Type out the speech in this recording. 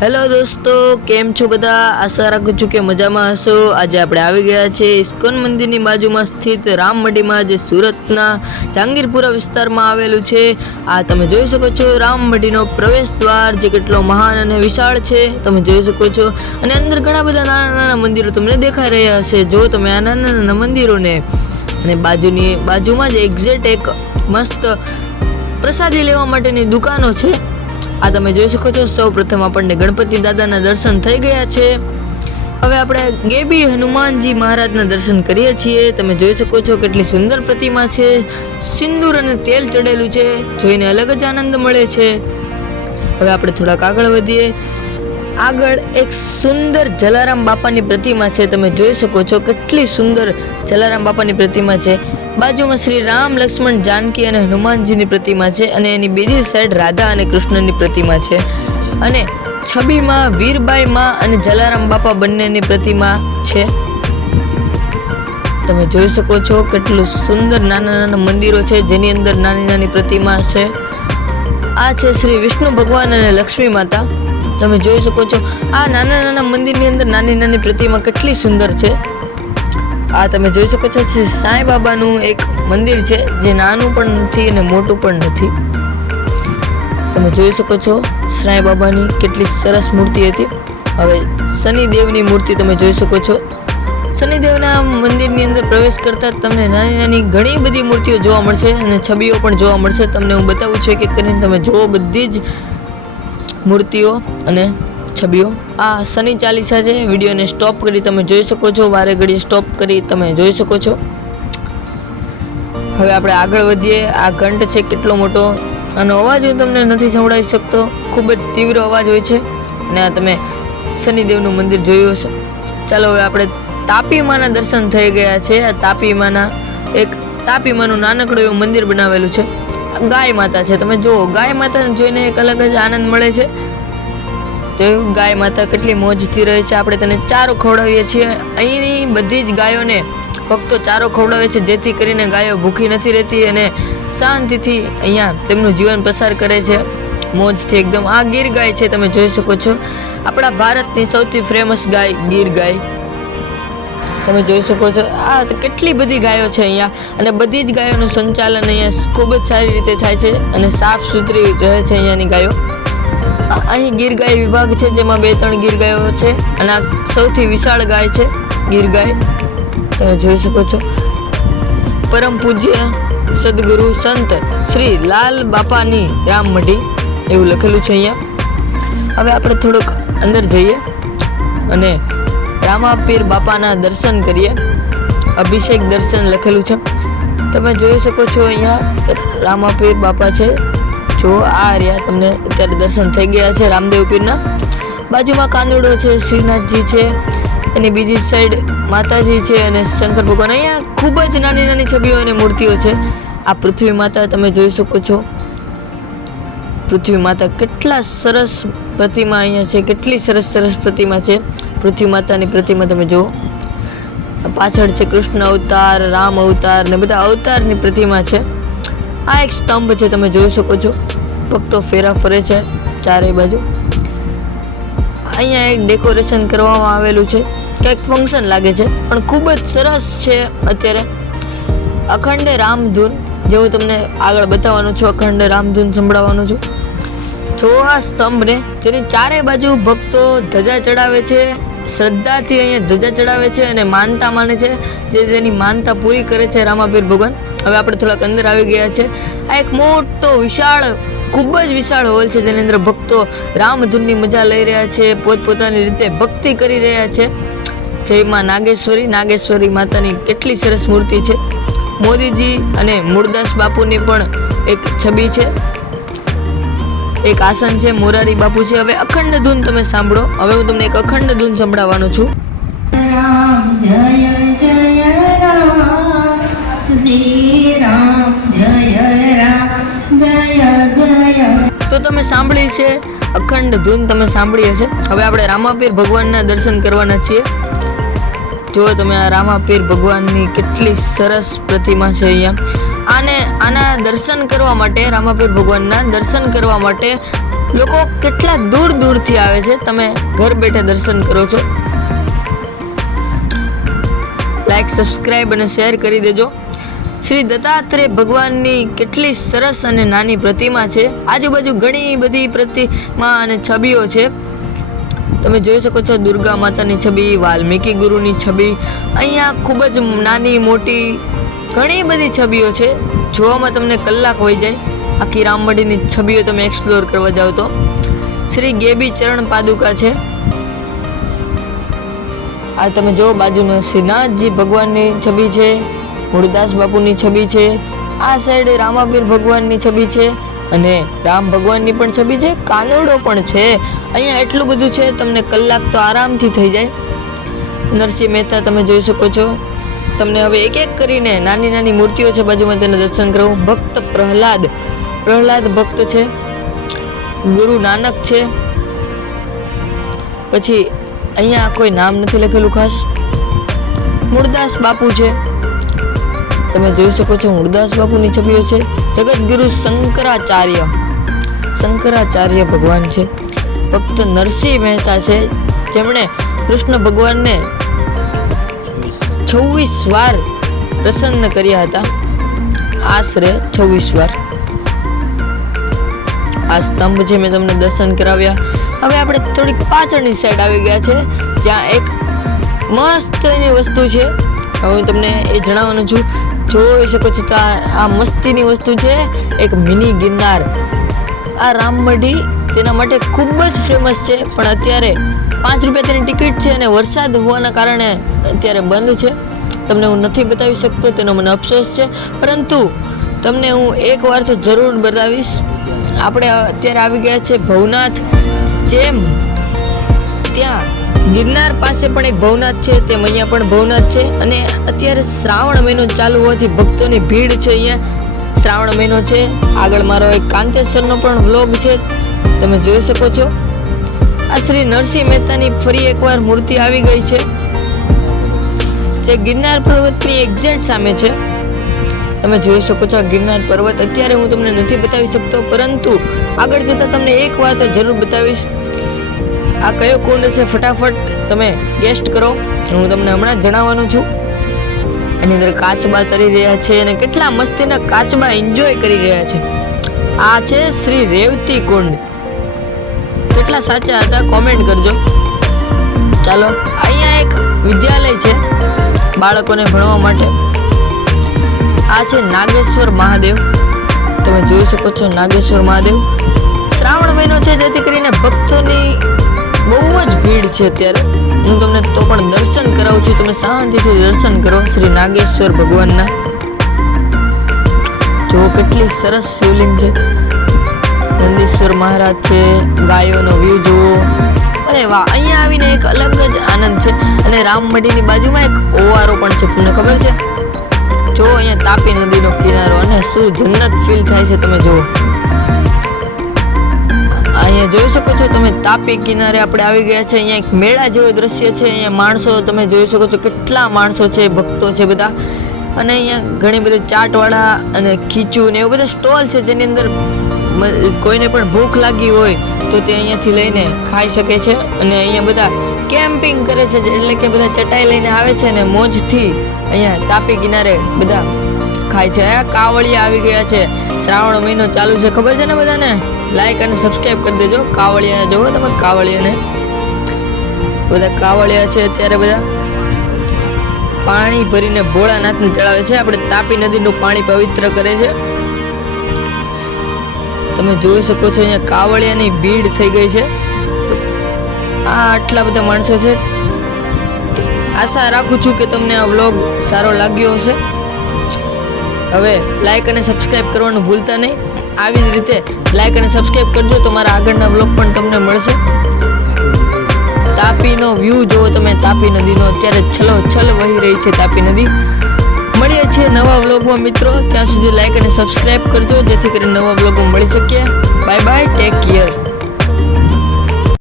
Hello દોસ્તો, કેમ છો બધા? આશા રાખું છું કે મજામાં હશો. આજે આપણે આવી ગયા છે ઇસ્કોન મંદિરની બાજુમાં સ્થિત રામમઢીમાં, જે સુરતના જહાંગીરપુરા વિસ્તારમાં આવેલું છે. આ તમે જોઈ શકો છો રામમઢીનો પ્રવેશ દ્વાર, જે કેટલો મહાન અને વિશાળ છે તમે જોઈ શકો છો. અને અંદર ઘણા બધા નાના નાના મંદિરો તમને દેખાઈ રહ્યા હશે. જો તમે આ નાના નાના મંદિરોને અને બાજુમાં જ એક્ઝેક્ટ એક મસ્ત પ્રસાદી લેવા માટેની દુકાનો છે. આ તમે જોઈ શકો છો. સૌ પ્રથમ આપણને ગણપતિ દાદાના દર્શન થઈ ગયા છે. હવે આપણે ગેબી હનુમાનજી મહારાજના દર્શન કરીએ છીએ. તમે જોઈ શકો છો કેટલી સુંદર પ્રતિમા છે. સિંદૂર અને તેલ ચડેલું છે, જોઈને અલગ જ આનંદ મળે છે. હવે આપણે થોડાક આગળ વધીએ. આગળ એક સુંદર જલારામ બાપાની પ્રતિમા છે. તમે જોઈ શકો છો કેટલી સુંદર જલારામ બાપાની પ્રતિમા છે. બાજુમાં શ્રી રામ, લક્ષ્મણ, જાનકી અને હનુમાનજીની પ્રતિમા છે. અને એની બીજી સાઈડ રાધા અને કૃષ્ણની પ્રતિમા છે. અને છબીમાં વીરબાઈ માં અને જલારામ બાપા બંનેની પ્રતિમા છે. તમે જોઈ શકો છો કેટલું સુંદર નાના નાના મંદિરો છે, જેની અંદર નાની નાની પ્રતિમા છે. આ છે શ્રી વિષ્ણુ ભગવાન અને લક્ષ્મી માતા. તમે જોઈ શકો છો આ નાના નાના મંદિરની અંદર નાની નાની પ્રતિમા કેટલી સુંદર છે. આ તમે જોઈ શકો છો સાંઈ બાબાનું એક મંદિર છે, જે નાનું પણ નથી અને મોટું પણ નથી. તમે જોઈ શકો છો સાંઈ બાબાની કેટલી સરસ મૂર્તિ હતી. હવે શનિદેવની મૂર્તિ તમે જોઈ શકો છો. શનિદેવના મંદિરની અંદર પ્રવેશ કરતા તમને નાની નાની ઘણી બધી મૂર્તિઓ જોવા મળશે અને છબીઓ પણ જોવા મળશે. તમને હું બતાવું છું કે કરીને તમે જુઓ બધી જ મૂર્તિઓ અને છબીઓ. આ શનિ ચાલીસા છે. વિડીયોને સ્ટોપ કરી તમે જોઈ શકો છો, વારે ઘડીએ સ્ટોપ કરી તમે જોઈ શકો છો. હવે આપણે આગળ વધીએ. આ ઘંટ છે કેટલો મોટો. આનો અવાજ હું તમને નથી સંભળાવી શકતો, ખૂબ જ તીવ્ર અવાજ હોય છે. અને આ તમે શનિદેવનું મંદિર જોયું હશે. ચાલો હવે આપણે તાપીમાના દર્શન થઈ ગયા છે. આ તાપીમાનું નાનકડું એવું મંદિર બનાવેલું છે. ગાય માતા છે. તમે જુઓ ગાય માતાને જોઈને એક અલગ જ આનંદ મળે છે. જોયું ગાય માતા કેટલી મોજથી રહે છે. આપણે તેને ચારો ખવડાવીએ છીએ. અહીંની બધી જ ગાયોને ભક્તો ચારો ખવડાવે છે, જેથી કરીને ગાયો ભૂખી નથી રહેતી અને શાંતિથી અહીંયા તેમનું જીવન પસાર કરે છે મોજથી એકદમ. આ ગીર ગાય છે. તમે જોઈ શકો છો આપણા ભારતની સૌથી ફેમસ ગાય ગીર ગાય. તમે જોઈ શકો છો આ કેટલી બધી ગાયો છે અહીંયા. અને બધી જ ગાયોનું સંચાલન અહીંયા ખૂબ જ સારી રીતે થાય છે અને સાફ સુથરી રહે છે અહીંયાની ગાયો. અહીં ગીર ગાય વિભાગ છે, જેમાં 2-3 ગીર ગાયો છે. અને આ સૌથી વિશાળ ગાય છે ગીર ગાય. તમે જોઈ શકો છો પરમ પૂજ્ય સદગુરુ સંત શ્રી લાલ બાપાની રામમઢી એવું લખેલું છે અહીંયા. હવે આપણે થોડુંક અંદર જઈએ અને રામાપીર બાપાના દર્શન કરીએ. અભિષેક દર્શન લખેલું છે. તમે જોઈ શકો છો અહીંયા રામાપીર બાપા છે. જો આ રહ્યા તમને અત્યારે દર્શન થઈ ગયા છે રામદેવ પીરના. બાજુમાં કાનુડો છે, શ્રીનાથજી છે, એની બીજી સાઈડ માતાજી છે અને શંકર ભગવાન. અહીંયા ખૂબ જ નાની નાની છબીઓ અને મૂર્તિઓ છે. આ પૃથ્વી માતા તમે જોઈ શકો છો. પૃથ્વી માતા કેટલા સરસ પ્રતિમા અહીંયા છે. કેટલી સરસ સરસ પ્રતિમા છે પૃથ્વી માતાની પ્રતિમા. તમે જુઓ પાછળ છે કૃષ્ણ અવતાર, રામ અવતાર ને બધા અવતારની પ્રતિમા છે. આ એક સ્તંભ છે. તમે જોઈ શકો છો ભક્તો ફેરા ફરે છે ચારે બાજુ. અહીંયા એક ડેકોરેશન કરવામાં આવેલું છે. કંઈક ફંક્શન લાગે છે પણ ખૂબ જ સરસ છે. અત્યારે અખંડ રામધૂન, જે હું તમને આગળ બતાવવાનું છું, અખંડ રામધૂન સંભળાવવાનું છું. જો આ સ્તંભને જેની ચારે બાજુ ભક્તો ધજા ચડાવે છે, શ્રદ્ધાથી અહીંયા ધજા ચડાવે છે અને માનતા માને છે, જે તેની માનતા પૂરી કરે છે રામાપીર ભગવાન. હવે આપણે થોડાક અંદર આવી ગયા છે. આ એક મોટો વિશાળ, ખૂબ જ વિશાળ હોલ છે, જેની અંદર ભક્તો રામધૂનની મજા લઈ રહ્યા છે, પોતપોતાની રીતે ભક્તિ કરી રહ્યા છે. જય માં નાગેશ્વરી માતાની કેટલી સરસ મૂર્તિ છે. મોદીજી અને મૂળદાસ બાપુની પણ એક છબી છે. એક આસન છે, મોરારી બાપુ છે. હવે અખંડ ધૂન તમે સાંભળો. હવે હું તમને એક અખંડ ધૂન સંભળાવવાનો છું. રામ જય જય રામ, શ્રી રામ જય રામ, જય જય. તો તમે સાંભળી છે અખંડ ધૂન, તમે સાંભળી હશે. હવે આપણે રામાપીર ભગવાનના દર્શન કરવાના છીએ. જો તમે આ રામાપીર ભગવાનની કેટલી સરસ પ્રતિમા છે અહીંયા. આના દર્શન કરવા માટે, રામાપીર ભગવાનના દર્શન કરવા માટે લોકો કેટલા દૂર દૂરથી આવે છે. તમે ઘર બેઠા દર્શન કરો છો. લાઈક, સબસ્ક્રાઇબ અને શેર કરી દેજો. શ્રી દત્તાત્રેય ભગવાનની કેટલી સરસ અને નાની પ્રતિમા છે. આજુબાજુ ઘણી બધી પ્રતિમા અને છબીઓ છે. તમે જોઈ શકો છો દુર્ગા માતાની છબી, વાલ્મીકી ગુરુની છબી. અહીંયા ખૂબ જ નાની મોટી ઘણી બધી છબીઓ છે. જોવામાં તમને કલાક હોઈ જાય. આખી રામમઢીની છબીઓ તમે એક્સપ્લોર કરવા જાઓ તો. શ્રી ગેબી ચરણ પાદુકા છે. આ તમે જો બાજુમાં શ્રીનાથજી ભગવાનની છબી છે, મૂળદાસ બાપુની છબી છે. આ સાઈડ રામાપીર ભગવાનની છબી છે અને રામ ભગવાનની પણ છબી છે, કાનુડો પણ છે. અહીંયા એટલું બધું છે, તમને કલાક તો આરામથી થઈ જાય. નરસિંહ મહેતા તમે જોઈ શકો છો. તમને હવે એક એક કરીને નાની નાની મૂર્તિઓ છે બાજુમાં, તેને દર્શન કરાવું. ભક્ત પ્રહલાદ ભક્ત છે. ગુરુ નાનક છે. પછી અહીંયા કોઈ નામ નથી લખેલું ખાસ. મૂળદાસ બાપુ છે. તમે જોઈ શકો છો મૂળદાસ બાપુની છબીઓ છે. જગતગુરુ શંકરાચાર્ય ભગવાન છે. ભક્ત નરસિંહ મહેતા છે, જેમણે કૃષ્ણ ભગવાનને 26 વાર પ્રસન્ન કર્યા હતા. આશરે 26 વાર. આ સ્તંભ છે, મેં તમને દર્શન કરાવ્યા. હવે આપણે થોડીક પાછળની સાઈડ આવી ગયા છે, જ્યાં એક મસ્ત એની વસ્તુ છે. હું તમને એ જણાવવાનું છું. જોઈ શકો છો આ મસ્તીની વસ્તુ છે, એક મિની ગિરનાર. આ રામમઢી તેના માટે ખૂબ જ ફેમસ છે, પણ અત્યારે 5 રૂપિયા તેની ટિકિટ છે અને વરસાદ હોવાના કારણે અત્યારે બંધ છે. તમને હું નથી બતાવી શકતો, તેનો મને અફસોસ છે, પરંતુ તમને હું એક વાર તો જરૂર બતાવીશ. આપણે અત્યારે આવી ગયા છે ભવનાથ. જેમ ત્યાં ગિરનાર પાસે પણ એક ભવનાથ છે, તેમ અહીંયા પણ ભવનાથ છે. અને અત્યારે શ્રાવણ મહિનો ચાલુ હોવાથી ભક્તોની ભીડ છે. અહીંયા શ્રાવણ મહિનો છે. આગળ મારો એક કાંતેશ્વરનો પણ વ્લોગ છે, તમે જોઈ શકો છો. આ શ્રી નરસિંહ મહેતાની ફરી એકવાર મૂર્તિ આવી ગઈ છે, જે ગિરનાર પર્વતની એક્ઝેક્ટ સામે છે. તમે જોઈ શકો છો આ ગિરનાર પર્વત. અત્યારે હું તમને નથી બતાવી શકતો, પરંતુ આગળ જતાં તમને એક વાર તો જરૂર બતાવીશ. આ કયો કુંડ છે ફટાફટ તમે ગેસ્ટ કરો, હું તમને હમણાં જ જણાવવાનું છું. એની અંદર કાચબા તરી રહ્યા છે અને કેટલા મસ્તીના કાચબા એન્જોય કરી રહ્યા છે. આ છે શ્રી રેવતી કુંડ. કેટલા સાચા હતા કોમેન્ટ કરજો. ચાલો, અહીંયા એક વિદ્યાલય છે બાળકોને ભણવા માટે. આ છે નાગેશ્વર મહાદેવ. તમે જોઈ શકો છો નાગેશ્વર મહાદેવ. શ્રાવણ મહિનો છે, જેથી કરીને ભક્તોની બહુ જ ભીડ છે અત્યારે. હું તમને તો પણ દર્શન કરાવું છું. તમે શાંતિથી દર્શન કરો શ્રી નાગેશ્વર ભગવાનના. જો કેટલી સરસ શિવલિંગ છે. નંદીશ્વર મહારાજ છે. ગાયોનો વ્યૂ જુઓ. અરે વાહ, અહીંયા આવીને એક અલગ જ આનંદ છે. અને રામમઢીની બાજુમાં એક ઓવારો પણ છે, તમને ખબર છે? જો અહીંયા તાપી નદીનો કિનારો, અને શું જન્નત ફીલ થાય છે તમે જુઓ. અહીંયા જોઈ શકો છો તમે તાપી કિનારે આપણે આવી ગયા છે. અહીંયા એક મેળા જેવો દ્રશ્ય છે. અહીંયા માણસો તમે જોઈ શકો છો, કેટલા માણસો છે, ભક્તો છે બધા. અને અહીંયા ઘણી બધી ચાટવાળા અને ખીચું ને એવું બધા સ્ટોલ છે, જેની અંદર કોઈને પણ ભૂખ લાગી હોય તો તે અહીંયાથી લઈને ખાઈ શકે છે. અને અહીંયા બધા કેમ્પિંગ કરે છે, એટલે કે બધા ચટાઈ લઈને આવે છે ને મોજથી અહીંયા તાપી કિનારે બધા ખાય છે. આ કાવડિયા આવી ગયા છે. શ્રાવણ મહિનો ચાલુ છે, ખબર છે ને બધાને? લાઈક અને સબસ્ક્રાઇબ કરી દેજો. કાવડિયા જોવો તમે, કાવડિયાને બધા કાવડિયા છે. અત્યારે બધા પાણી ભરીને ભોળાનાથને ચડાવે છે. આપણે તાપી નદીનું પાણી પવિત્ર કરે છે. તમે જોઈ શકો છો અહીંયા કાવડિયાની ભીડ થઈ ગઈ છે. આટલા બધા માણસો છે. આશા રાખું છું કે તમને આ વ્લોગ સારો લાગ્યો હશે. હવે લાઈક અને સબસ્ક્રાઇબ કરવાનું ભૂલતા નહીં. આવી જ રીતે લાઈક અને સબસ્ક્રાઇબ કરજો તો મારા આગળના વ્લોગ પણ તમને મળશે. તાપીનો વ્યૂ જુઓ તમે, તાપી નદીનો. અત્યારે છલ વહી રહી છે તાપી નદી. મળીએ છીએ નવા વ્લોગમાં મિત્રો. ત્યાં સુધી લાઈક અને સબસ્ક્રાઇબ કરજો, જેથી કરીને નવા વ્લોગમાં મળી શકીએ. Bye bye, take care.